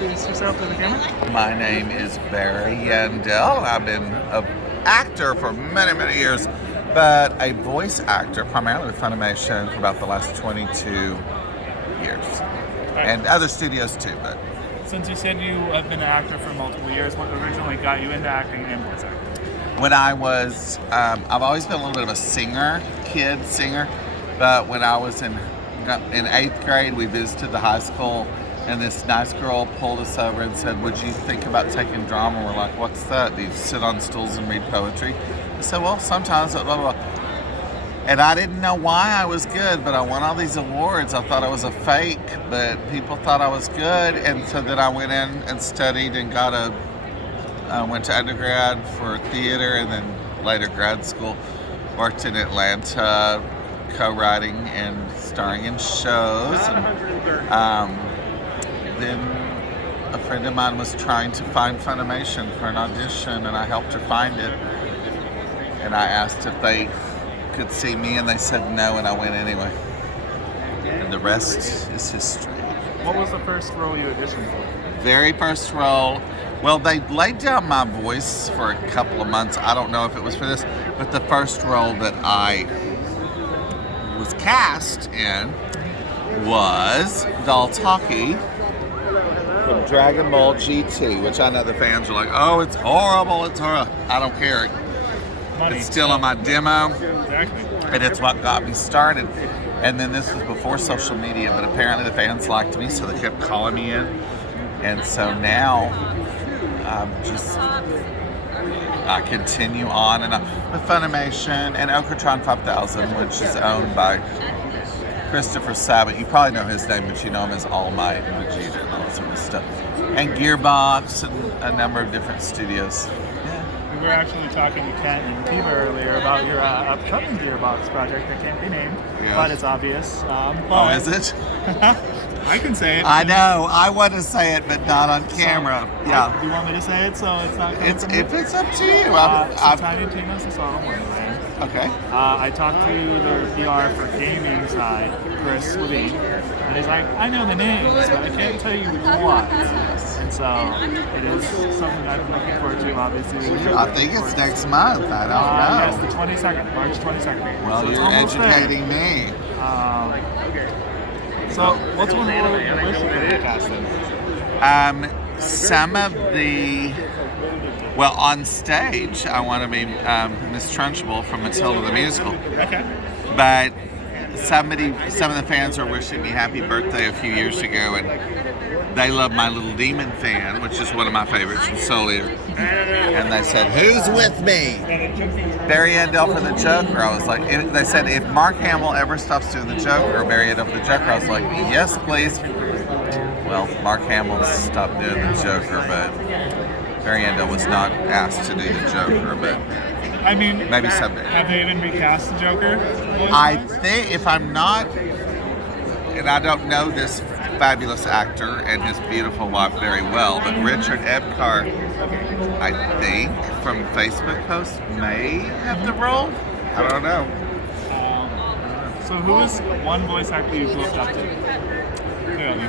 introduce yourself to the camera? My name is Barry Yandell. I've been an actor for many, many years, but a voice actor primarily with Funimation for about the last 22 years. And other studios too, but. Since you said you have been an actor for multiple years, what originally got you into acting and voice acting? When I was, I've always been a little bit of a singer, kid singer, but when I was in 8th grade, we visited the high school, and this nice girl pulled us over and said, would you think about taking drama? We're like, what's that? Do you sit on stools and read poetry? I said, well, sometimes, blah, blah, blah. And I didn't know why I was good, but I won all these awards. I thought I was a fake, but people thought I was good, and so then I went in and studied and went to undergrad for theater and then later grad school. Worked in Atlanta, co-writing and starring in shows. And, then a friend of mine was trying to find Funimation for an audition, and I helped her find it. And I asked if they could see me, and they said no, and I went anyway. And the rest is history. What was the first role you auditioned for? Very first role. Well, they laid down my voice for a couple of months. I don't know if it was for this, but the first role that I was cast in was Daltaki from Dragon Ball GT, which I know the fans are like, oh, it's horrible, it's horrible. I don't care. It's still on my demo, and it's what got me started. And then this was before social media, but apparently the fans liked me, so they kept calling me in. And so now I continue on and with Funimation and Ohayocon 5000, which is owned by Christopher Sabat. You probably know his name, but you know him as All Might and Vegeta and all that sort of stuff. And Gearbox and a number of different studios. We were actually talking to Kent and Kiva earlier about your upcoming Gearbox project that can't be named, but it's obvious. Oh, is it? I can say it. I know. I want to say it, but not on camera. Do you want me to say it so it's not? If it's up to you. Tiny Tina's a song Wonderlands. Okay. I talked to the PR for gaming side, Chris Levine, and he's like, I know the names, but I can't tell you what. And so it is something I've been looking forward to, obviously. I think it's next month. I don't know. Yes, the 22nd, March 22nd. Well, so you're educating me. So what's one role you wish you could have cast in? Some of the... Well, on stage, I want to be Miss Trunchbull from Matilda the Musical. Okay. But some of the fans were wishing me happy birthday a few years ago, and they love My Little Demon Fan, which is one of my favorites from Soul Eater. And they said, who's with me? Barry Yandell for the Joker. I was like, they said, if Mark Hamill ever stops doing the Joker, Barry Yandell for the Joker, I was like, yes, please. Well, Mark Hamill stopped doing the Joker, but Barry Yandell was not asked to do the Joker, but I mean, maybe someday. Have they even recast the Joker? I think, if I'm not, and I don't know this fabulous actor and his beautiful wife very well, but Richard Epcar, I think, from Facebook posts, may have the role. I don't know. So who is one voice actor you've looked up to?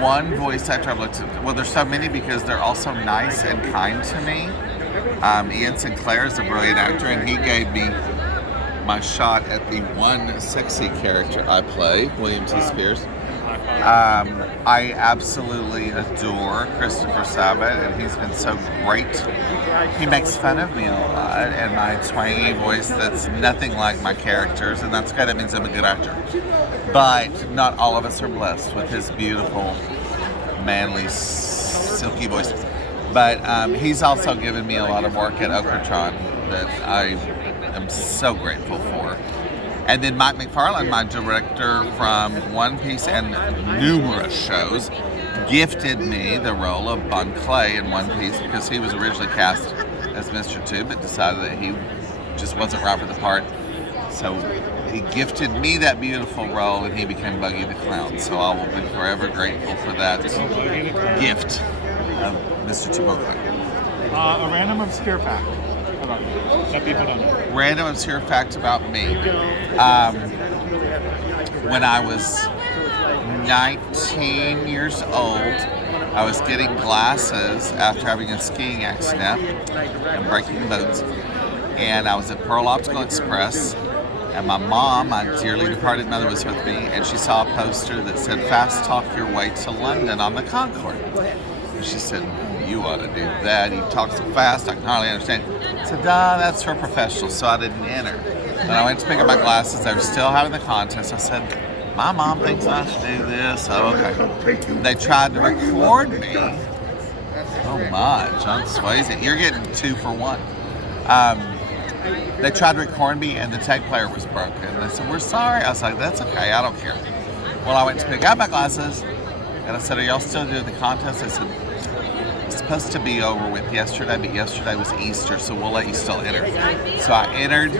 One voice actor I've looked at. Well, there's so many because they're all so nice and kind to me. Ian Sinclair is a brilliant actor, and he gave me my shot at the one sexy character I play, William T. Spears. I absolutely adore Christopher Sabat, and he's been so great. He makes fun of me a lot and my twangy voice that's nothing like my characters, and that's okay. That means I'm a good actor. But not all of us are blessed with his beautiful, manly, silky voice. But he's also given me a lot of work at Ohayocon that I am so grateful for. And then Mike McFarlane, my director from One Piece and numerous shows, gifted me the role of Bon Clay in One Piece because he was originally cast as Mr. Two, but decided that he just wasn't right for the part. So he gifted me that beautiful role, and he became Buggy the Clown. So I will be forever grateful for that gift of Mr. Two Bon Clay. A random obscure fact about you that people don't know. Random obscure fact about me. When I was 19 years old, I was getting glasses after having a skiing accident and breaking bones. And I was at Pearl Optical Express, and my mom, my dearly departed mother, was with me, and she saw a poster that said, "Fast talk your way to London" on the Concorde. And she said, "You ought to do that. You talk so fast, I can hardly understand." I said, "That's for professionals," so I didn't enter. When I went to pick up my glasses, they were still having the contest. I said, "My mom thinks I should do this." Oh, okay. They tried to record me. Oh my, John Swayze. You're getting 2 for 1. They tried to record me and the tape player was broken. They said, "We're sorry." I was like, "That's okay, I don't care." Well, I went to pick up my glasses and I said, "Are y'all still doing the contest?" They said, "It's supposed to be over with yesterday, but yesterday was Easter, so we'll let you still enter." So I entered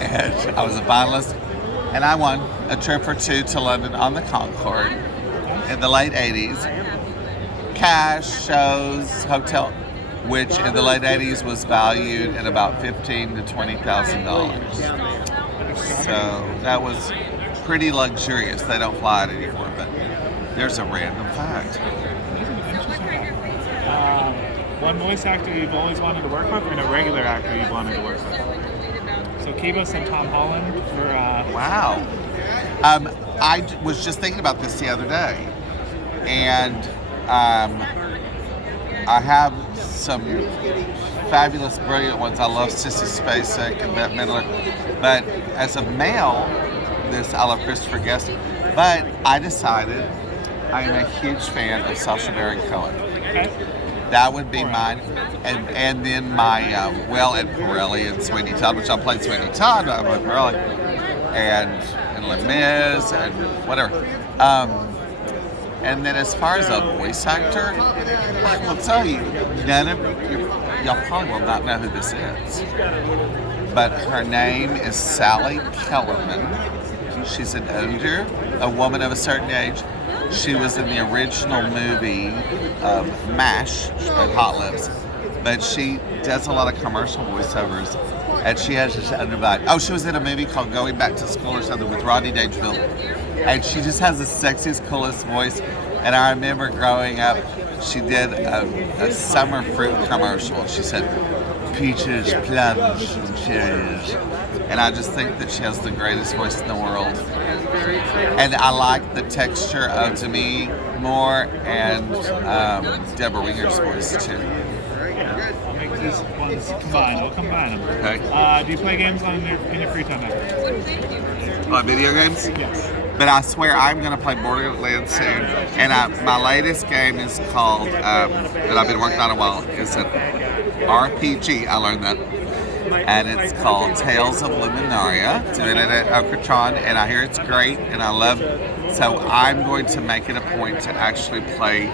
and I was a finalist and I won a trip for 2 to London on the Concorde in the late 80s. Cash, shows, hotel, which in the late 80s was valued at about $15,000 to $20,000. So that was pretty luxurious. They don't fly it anymore, but there's a random fact. One voice actor you've always wanted to work with, and a regular actor you've wanted to work with. So Kibos and Tom Holland for... Wow. I was just thinking about this the other day, and I have some fabulous, brilliant ones. I love Sissy Spacek and Bette Midler. But as a male, I love Christopher Guest. But I decided I am a huge fan of Sacha Baron Cohen. Okay. That would be mine. And then my, Ed Pirelli and Sweeney Todd, which I played Sweeney Todd, I played Pirelli, and Les Mis, and whatever. And then as far as a voice actor, I will tell you, y'all probably will not know who this is. But her name is Sally Kellerman. She's a woman of a certain age. She was in the original movie MASH, Hot Lips. But she does a lot of commercial voiceovers. And she has this underbite. Oh, she was in a movie called Going Back to School or something with Rodney Dangerfield. And she just has the sexiest, coolest voice. And I remember growing up, she did a summer fruit commercial. She said, "Peaches, plums, and cherries." And I just think that she has the greatest voice in the world. And I like the texture of Demi Moore and Deborah Winger's voice too. I'll make these ones combine. We'll combine them. Okay. Do you play games in your free time ever? Video games? Yes. But I swear I'm going to play Borderlands soon. And my latest game is called, that I've been working on a while, is an RPG. I learned that. And it's called Tales of Luminaria. Doing it at Okratron, and I hear it's great, and I love it. So I'm going to make it a point to actually play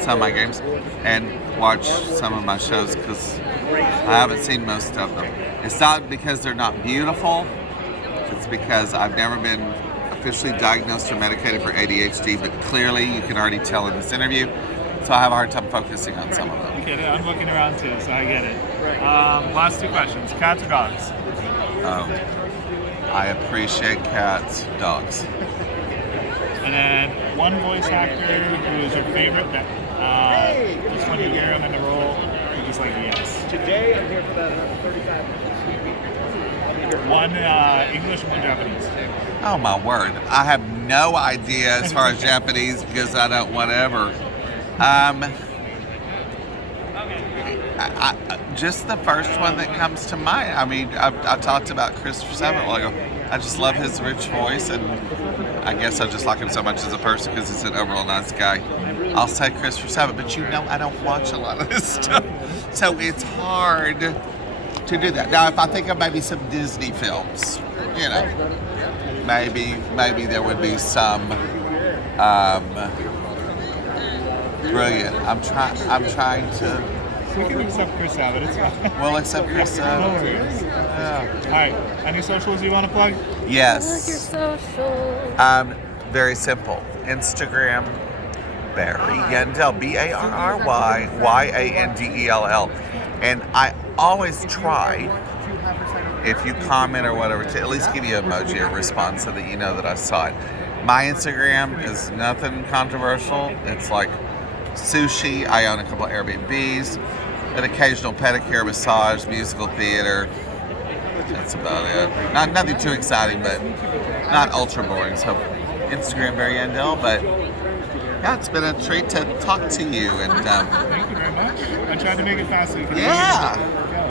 some of my games and watch some of my shows, because I haven't seen most of them. It's not because they're not beautiful. It's because I've never been officially diagnosed or medicated for ADHD, but clearly you can already tell in this interview. So I have a hard time focusing on some of them. I get it. I'm looking around too, so I get it. Last 2 questions. Cats or dogs? I appreciate cats, dogs. And then one voice actor who is your favorite that just when you hear him in the role, you're just like, yes. Today I'm here for the 35. One English, one Japanese. Oh my word. I have no idea as far as Japanese, because I don't whatever. Just the first one that comes to mind. I mean, I talked about Christopher Sabat a while ago. I just love his rich voice, and I guess I just like him so much as a person because he's an overall nice guy. I'll say Christopher Sabat, but I don't watch a lot of this stuff, so it's hard to do that. Now, if I think of maybe some Disney films, maybe there would be some brilliant. I'm trying to. We can accept Chris Sabat, it's fine. Well, except Chris Sabat. No worries. Alright, any socials you want to plug? Yes. Your social. Very simple. Instagram, Barry Yandell, BarryYandell. And I always try, if you comment or whatever, to at least give you an emoji or response so that you know that I saw it. My Instagram is nothing controversial. It's like sushi. I own a couple of Airbnbs, an occasional pedicure, massage, musical theater. That's about it. Nothing too exciting, but not ultra boring. So Instagram, very Yandell, but yeah, it's been a treat to talk to you. And Thank you very much. I tried to make it fast so you could yeah.